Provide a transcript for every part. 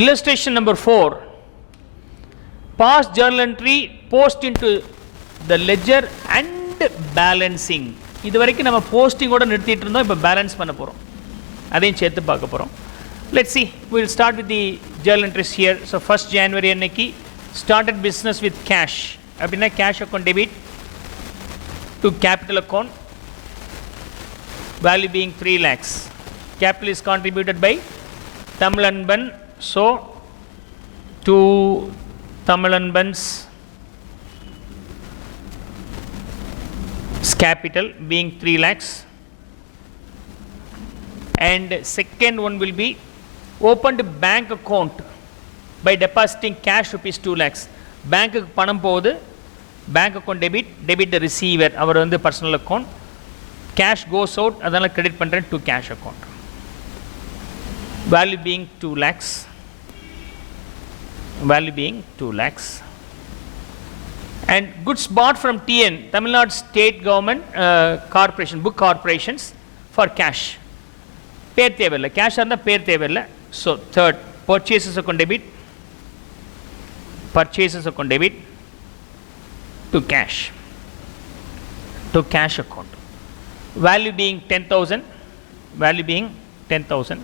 Illustration number 4. Past journal entry post into the ledger and balancing. இது வரைக்கும் நம்ம போஸ்டிங்கோட நிறுத்திட்டு இருந்தோம். இப்போ பேலன்ஸ் பண்ண போகிறோம், அதையும் சேர்த்து பார்க்க போகிறோம். Let's see, we'll start with the journal entries here. So 1st January அன்னைக்கு started business with cash. அப்படின்னா cash account debit to capital account, value being 3 lakhs. Capital is contributed by Tamilanban. So, to Tamilanban's capital being 3 lakhs, and second one will be opened bank account by depositing cash rupees 2 lakhs. Bank பணம் போகுது, bank account debit the receiver, அவர் வந்து personal account, cash goes out, அதனால் credit பண்ணுறேன் to cash account. Value being 2 lakhs. Value being 2 lakhs. And goods bought from TN, Tamil Nadu State Government Corporation, book corporations for cash. பேர் தேவையில்லை, கேஷ் இருந்தால் பேர் தேவையில்லை. So third, purchases account debit, purchases account debit to cash account. Value being 10,000, value being 10,000.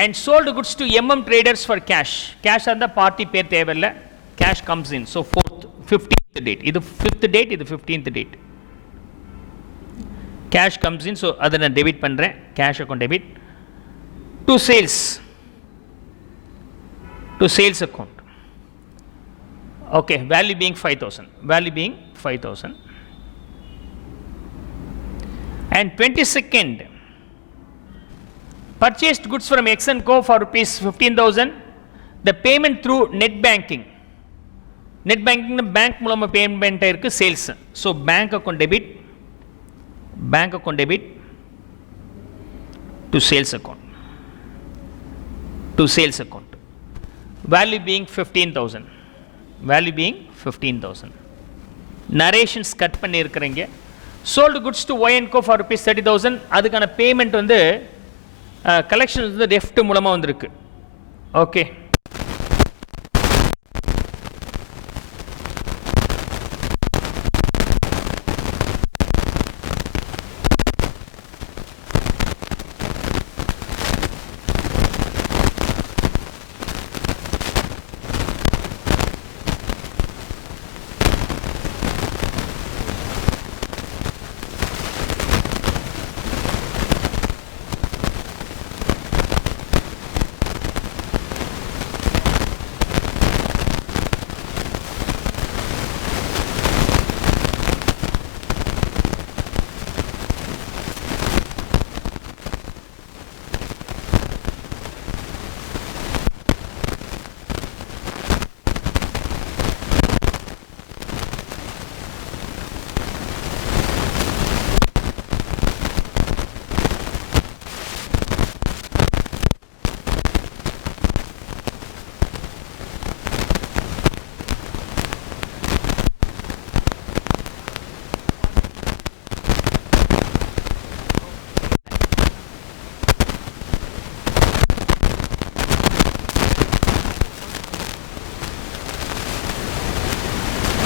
And sold goods to MM traders for cash. Cash and the party pay தேவையில்லை, cash comes in. So 4th, 15th date. இது 5th date, இது 15th date. Cash comes in, so அதை நான் debit பண்ணுறேன், cash account debit. To sales account. Okay, value being 5,000. Value being 5,000. And 22nd, purchased goods from X & Co for rupees 15,000. The payment through net banking. Net banking bank மூலமா payment இருக்கு, sales. So bank account debit to sales account. Value being 15,000. Value being 15,000. Narrations cut பண்ணி இருக்கிறீங்க. Sold goods to Y & Co for rupees 30,000. அதுக்கான payment வந்து கலெக்ஷன் வந்து ரெஃப்ட் மூலமாக வந்திருக்கு. Okay,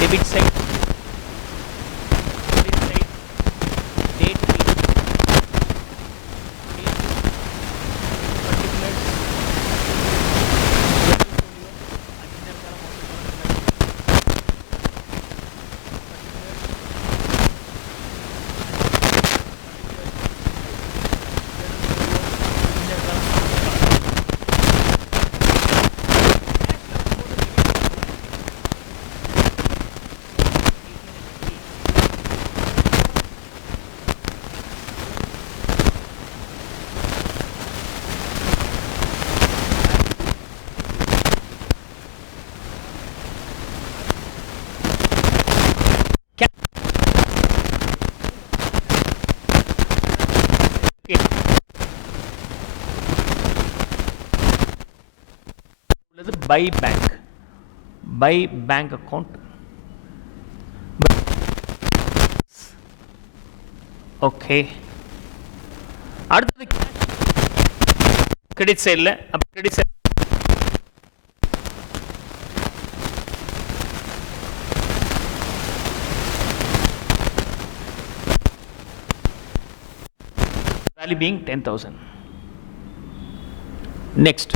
debit side, date, by bank account. Okay, அடுத்தது கிரெடிட் சைடில். அப்போ கிரெடிட் சைட் value being 10,000. Next.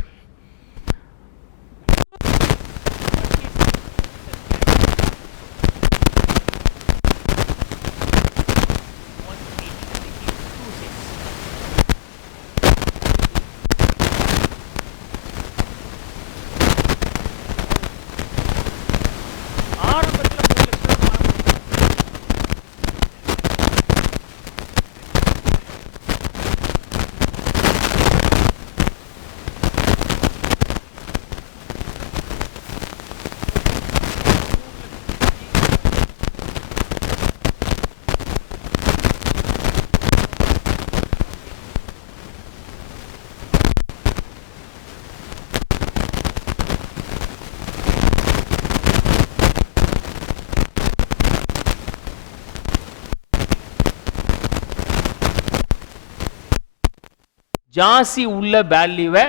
ஜாஸ்தி உள்ள வேல்யூவை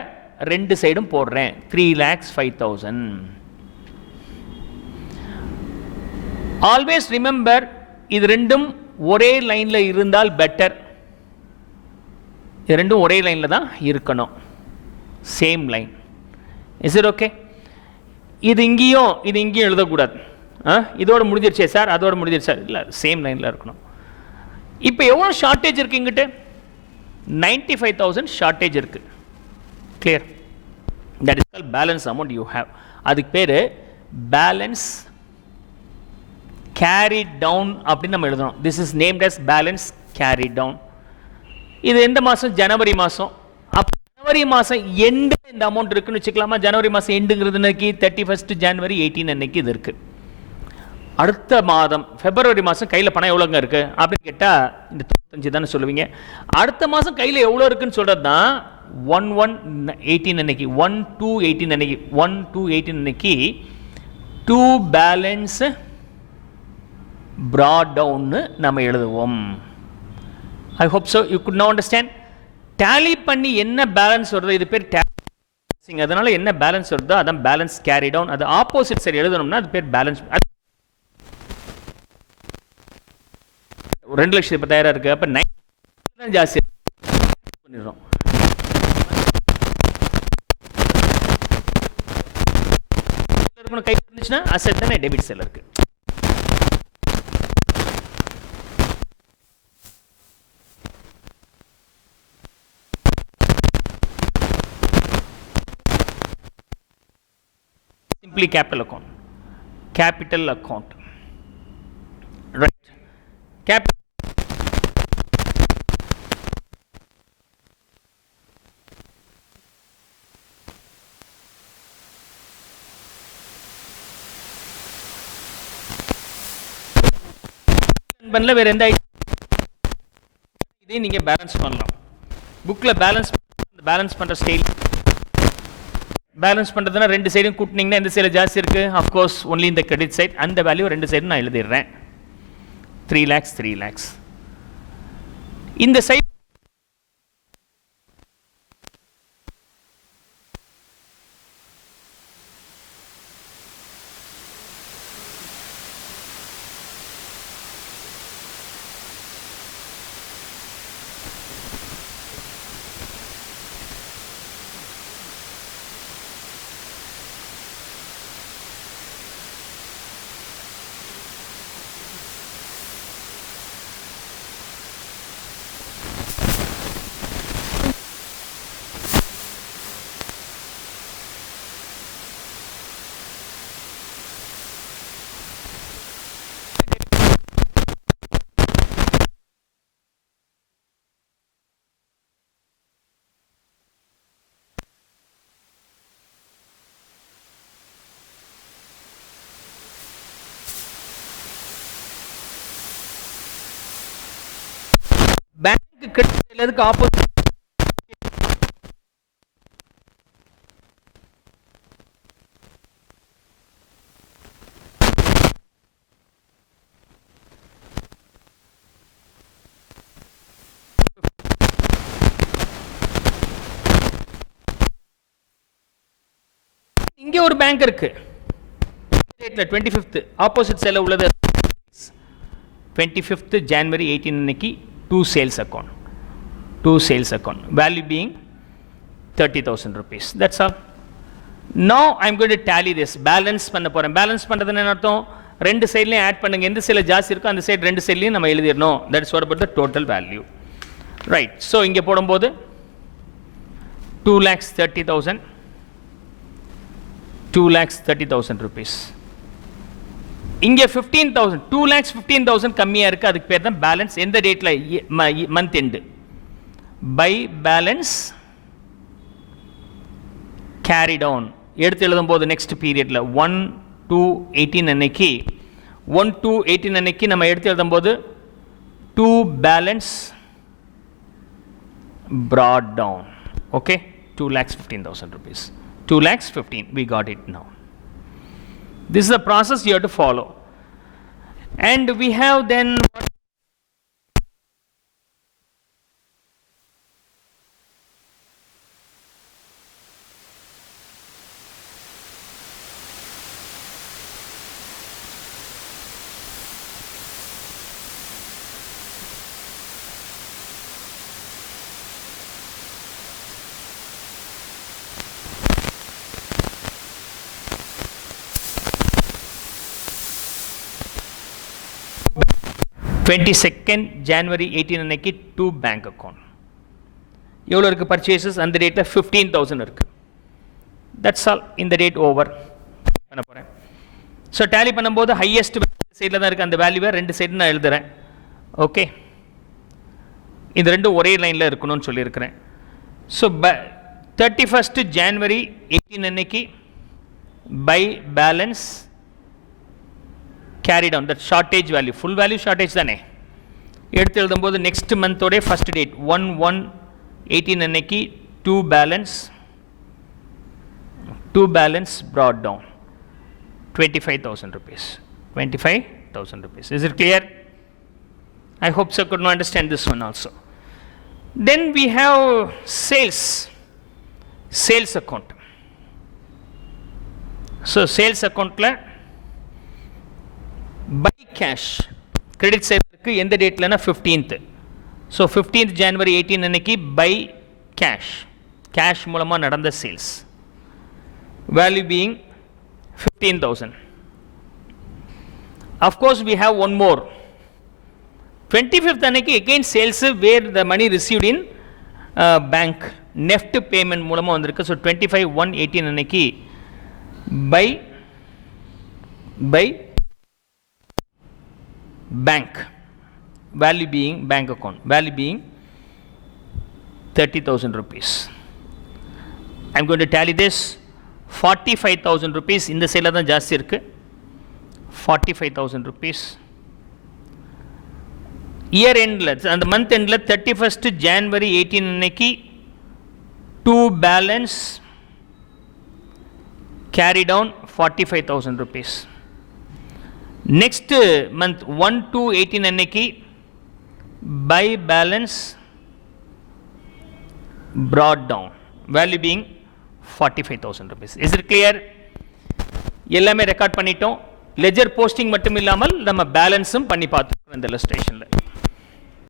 ரெண்டு சைடும் போடுறேன். 3,05,000. ஆல்வேஸ் ரிமெம்பர், இது ரெண்டும் ஒரே லைனில் இருந்தால் பெட்டர். இது ரெண்டும் ஒரே லைனில் தான் இருக்கணும், same line. Is it okay? இது இங்கேயும் எழுதக்கூடாது. இதோட முடிஞ்சிருச்சே சார், அதோட முடிஞ்சிருச்சு சார், இல்லை, சேம் லைனில் இருக்கணும். இப்போ எவ்வளோ ஷார்ட்டேஜ் இருக்குது இங்கிட்ட? 95,000 ஷார்ட்டேஜ் இருக்கு. Clear? That is called balance amount you have. அதுக்கு பேர் பேலன்ஸ் கேரி டவுன் அப்படின்னு நம்ம எழுதணும். This is named as balance carry down. இது எந்த மாதம்? ஜனவரி மாதம். அப்போ ஜனவரி மாதம் எண்டு இந்த அமௌண்ட் இருக்குன்னு வச்சுக்கலாமா? ஜனவரி மாதம் எண்டுங்கிறது அன்னைக்கு 31 ஜனவரி 18 அன்னைக்கு இது இருக்கு. அடுத்த மாதம் பிப்ரவரி மாதம் கையில் பணம் எவ்வளோங்க இருக்குது அப்படின்னு கேட்டால் இந்த 95 தானே சொல்லுவீங்க. அடுத்த மாதம் கையில் எவ்வளோ இருக்குன்னு சொல்கிறது தான் 1/1/18 அன்னைக்கு, 1/2/18 அன்னைக்கு, 1/2/18 அன்னைக்கு டூ பேலன்ஸ் brought டவுன்னு நம்ம எழுதுவோம். I hope so you could know understand. Tally பண்ணி என்ன பேலன்ஸ் வருதோ, இது பேர் டேலி. அதனால என்ன பேலன்ஸ் வருதோ அதான் பேலன்ஸ் கேரி டவுன். அது ஆப்போசிட் சைடு எழுதணும்னா அது பேர் பேலன்ஸ். 2,10,000 இருக்கு. அப்போ 9 ஜாஸ்தி பண்ணிடுறோம். கை இருந்துச்சுன்னா அசெட் தானே, டெபிட் சைடில் இருக்கு. Simply capital account. Capital account, right? Capital பண்ணல, வேற எந்த இதையும் நீங்க பேலன்ஸ் பண்ணலாம். புக்ல பேலன்ஸ் பண்ற ஸ்டைல், பேலன்ஸ் பண்றதுன்னா ரெண்டு சைடும் கூட்டினீங்கன்னா எந்த சைடு ஜாஸ்தி இருக்கு? ஆஃப் கோர்ஸ் ஒன்லி இந்த கிரெடிட் சைட். அந்த வேல்யூ ரெண்டு சைடும் நான் எழுதிடுறேன். 3 lakhs. இந்த சைட் பேங்க் கிரெடிட் எதுக்கு ஆப்போசிட்? அன்னைக்கே ஒரு பேங்க் இருக்கு டேட்ல 25th ஆப்போசிட் சைடில் உள்ளது 25th January 18 அன்னைக்கு 2 sales account value being 30,000 rupees. That's all. Now I'm going to tally this. Balance பண்ண போறேன். பேலன்ஸ் பண்றதுன்னு என்ன அர்த்தம்? ரெண்டு சைடுலயும் ஆட் பண்ணுங்க. எந்த சைடுல ஜாஸ்தி இருக்கோ அந்த சைடு ரெண்டு சைடுலயும் நம்ம எழுதிரணும். That is what about the total value. Right. So இங்க போடும்போது 2,30,000 rupees. இங்க 15,000 2,15,000 கம்மியா இருக்கு. அதுக்கு பேர் தான் பேலன்ஸ். எந்த டேட்ல? Month end. By balance carried on எடுத்து எழுதும்போது நெக்ஸ்ட் பீரியட்ல 1/2/18 அன்னைக்கு 1/2/18 அன்னைக்கு நம்ம எடுத்து எழுதும்போது 2 பேலன்ஸ் brought down. Okay, 2,15,000 rupees. 2,15,000 we got it now. This is the process you have to follow, and we have then 22nd January 18 அன்னைக்கு 2 பேங்க் அக்கௌண்ட். எவ்வளோ இருக்குது பர்ச்சேசஸ்? அந்த டேட்டில் 15,000 இருக்குது. That's all. இந்த டேட் ஓவர் பண்ண போகிறேன். ஸோ டேலி பண்ணும்போது ஹையஸ்ட் சைடில் தான் இருக்குது அந்த வேல்யூவை ரெண்டு சைடு நான் எழுதுகிறேன். ஓகே, இந்த ரெண்டும் ஒரே லைனில் இருக்கணும்னு சொல்லியிருக்கிறேன். ஸோ 31st January 18 அன்னைக்கு by balance carried on that shortage value, full value shortage தானே எடுத்து எழுதும்போது நெக்ஸ்ட் மந்தோட ஃபர்ஸ்ட் டேட் 1/1/18 அன்னைக்கு 2 balance brought down 25,000 rupees. 25,000 rupees. Is it clear? I hope so could not understand this one also. Then we have sales account. So sales account la by cash credit side இருக்கு. எந்த டேட்லனா 15th. So 15th January 18 அன்னைக்கு by cash மூலமா நடந்த sales value being 15,000. Of course we have one more 25th அன்னைக்கு again sales where the money received in bank neft payment மூலமா வந்திருக்கு. So 25/1/18 அன்னைக்கு by bank value being bank account value being 30,000 rupees. I'm going to tally this. 45,000 rupees இந்த சைடில் தான் ஜாஸ்தி இருக்கு. 45,000 rupees year எண்டில் அந்த மந்த் எண்டில் 31st January 18 அன்னைக்கு 2 balance carry down 45,000 rupees. Next month 1/2/18 அன்னைக்கு by balance brought down value being 45,000 rupees. Is it clear? எல்லாமே ரெக்கார்ட் பண்ணிட்டோம். லெஜர் போஸ்டிங் மட்டும் இல்லாமல் நம்ம பேலன்ஸும் பண்ணி பார்த்துருக்கோம் இந்த இல்லஸ்ட்ரேஷனில்.